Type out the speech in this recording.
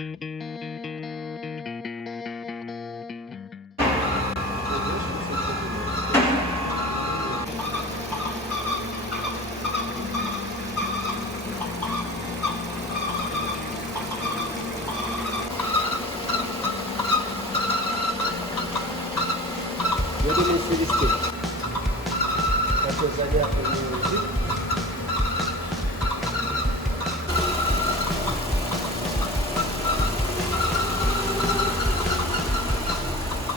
Я думаю, что вести. Как я заявку не висит.